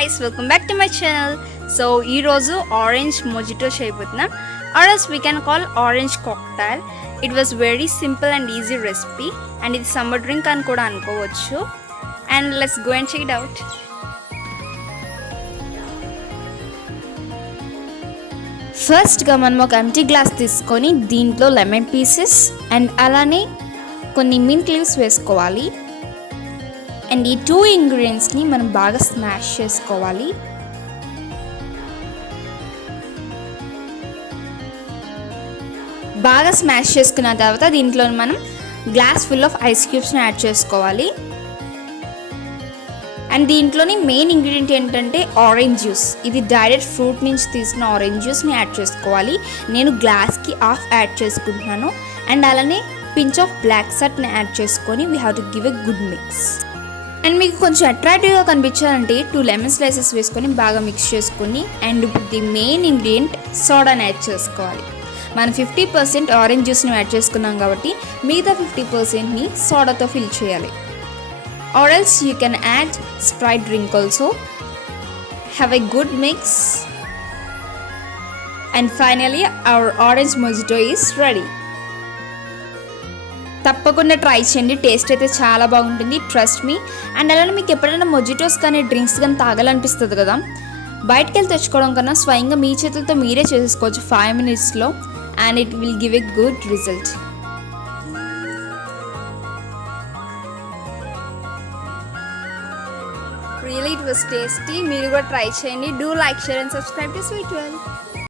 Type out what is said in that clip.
guys, welcome back to my channel. So ee roju orange mojito cheyibothunnam, or else we can call orange cocktail. It was very simple and easy recipe, and it's summer drink ani kuda anukovachu. And let's go and check it out. First గా మనం ఒక empty glass తీసుకొని దీంట్లో lemon pieces and అలానే కొన్ని mint leaves వేసుకోవాలి. అండ్ ఈ 2 ఇంగ్రీడియంట్స్ని మనం బాగా స్మాష్ చేసుకోవాలి. బాగా స్మాష్ చేసుకున్న తర్వాత దీంట్లో మనం గ్లాస్ ఫుల్ ఆఫ్ ఐస్ క్యూబ్స్ని యాడ్ చేసుకోవాలి. అండ్ దీంట్లోని మెయిన్ ఇంగ్రీడియంట్ ఏంటంటే ఆరెంజ్ జ్యూస్. ఇది డైరెక్ట్ ఫ్రూట్ నుంచి తీసిన ఆరెంజ్ జ్యూస్ని యాడ్ చేసుకోవాలి. నేను గ్లాస్కి హాఫ్ యాడ్ చేసుకుంటున్నాను. అండ్ అలానే పించ్ ఆఫ్ బ్లాక్ సాల్ట్ని యాడ్ చేసుకొని we have to give a good mix. And మీకు కొంచెం అట్రాక్టివ్గా కనిపించాలంటే 2 లెమన్ స్లైసెస్ వేసుకొని బాగా మిక్స్ చేసుకొని అండ్ ఇప్పుడు ది మెయిన్ ఇంగ్రీడియంట్ సోడాని యాడ్ చేసుకోవాలి. మనం 50% ఆరెంజ్ జ్యూస్ని యాడ్ చేసుకున్నాం కాబట్టి మిగతా 50%ని సోడాతో ఫిల్ చేయాలి. Or else you can add Sprite drink also. Have a good mix. And finally our orange mojito is ready. తప్పకుండా ట్రై చేయండి, టేస్ట్ అయితే చాలా బాగుంటుంది, ట్రస్ట్ మీ. అండ్ అలానే మీకు ఎప్పుడైనా మొజిటోస్ కానీ డ్రింక్స్ కానీ తాగాలనిపిస్తుంది కదా, బయటకు వెళ్ళి తెచ్చుకోవడం కన్నా స్వయంగా మీ చేతులతో మీరే చేసుకోవచ్చు 5 minutesలో, and it will give a good result. Really it was tasty. మీరు కూడా ట్రై చేయండి. Do like, share and subscribe to Sweet Well.